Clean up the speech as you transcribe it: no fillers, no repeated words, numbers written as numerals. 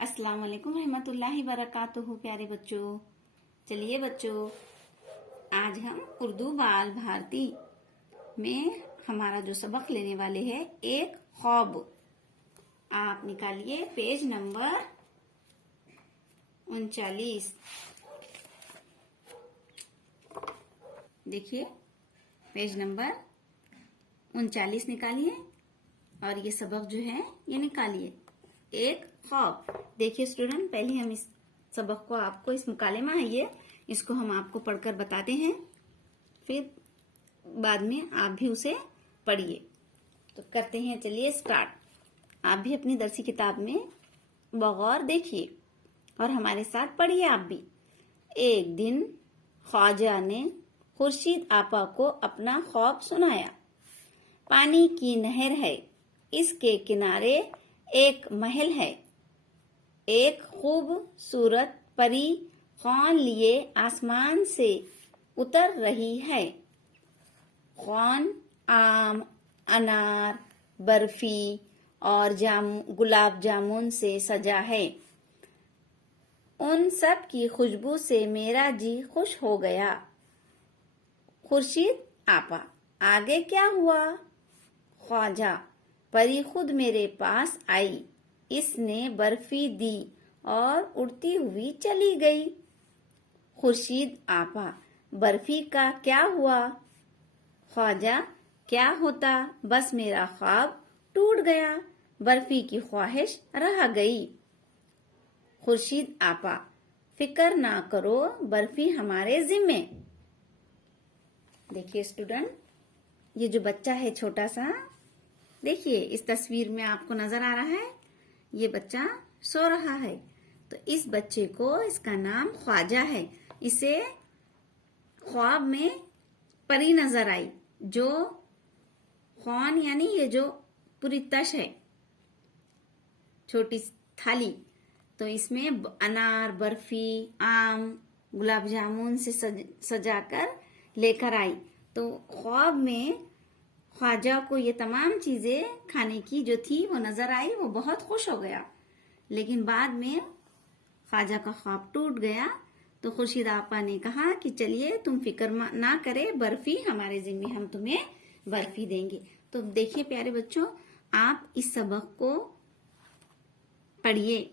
السلام علیکم رحمۃ اللہ وبرکاتہ پیارے بچوں. چلیے بچوں، آج ہم اردو بال بھارتی میں ہمارا جو سبق لینے والے ہیں ایک خواب. آپ نکالیے پیج نمبر 39. دیکھیے پیج نمبر 39 نکالیے اور یہ سبق جو ہے یہ نکالیے ایک خواب. دیکھیے اسٹوڈنٹ، پہلے ہم اس سبق کو آپ کو اس مکالمہ ہے یہ اس کو ہم آپ کو پڑھ کر بتاتے ہیں، پھر بعد میں آپ بھی اسے پڑھیے. تو کرتے ہیں، چلیے اسٹارٹ. آپ بھی اپنی درسی کتاب میں بغور دیکھیے اور ہمارے ساتھ پڑھیے آپ بھی. ایک دن خواجہ نے خورشید آپا کو اپنا خواب سنایا. پانی کی نہر ہے، اس کے کنارے ایک محل ہے. ایک خوبصورت پری خوان لیے آسمان سے اتر رہی ہے. خوان آم، انار، برفی اور گلاب جامن سے سجا ہے. ان سب کی خوشبو سے میرا جی خوش ہو گیا. خورشید آپا: آگے کیا ہوا؟ خواجہ: پری خود میرے پاس آئی، اس نے برفی دی اور اڑتی ہوئی چلی گئی. خورشید آپا: برفی کا کیا ہوا؟ خواجہ: کیا ہوتا، بس میرا خواب ٹوٹ گیا، برفی کی خواہش رہ گئی. خورشید آپا: فکر نہ کرو، برفی ہمارے ذمے. دیکھیے اسٹوڈنٹ، یہ جو بچہ ہے چھوٹا سا، دیکھیے اس تصویر میں آپ کو نظر آ رہا ہے، یہ بچہ سو رہا ہے. تو اس بچے کو، اس کا نام خواجہ ہے. اسے خواب میں پری نظر آئی، جو خوان یعنی یہ جو پوری تش ہے، چھوٹی تھالی، تو اس میں انار، برفی، آم، گلاب جامن سے سجا کر لے کر آئی. تو خواب میں خواجہ کو یہ تمام چیزیں کھانے کی جو تھی وہ نظر آئی، وہ بہت خوش ہو گیا. لیکن بعد میں خواجہ کا خواب ٹوٹ گیا. تو خورشید آپا نے کہا کہ چلیے تم فکر نہ کرے، برفی ہمارے ذمے، ہم تمہیں برفی دیں گے. تو دیکھیے پیارے بچوں، آپ اس سبق کو پڑھیے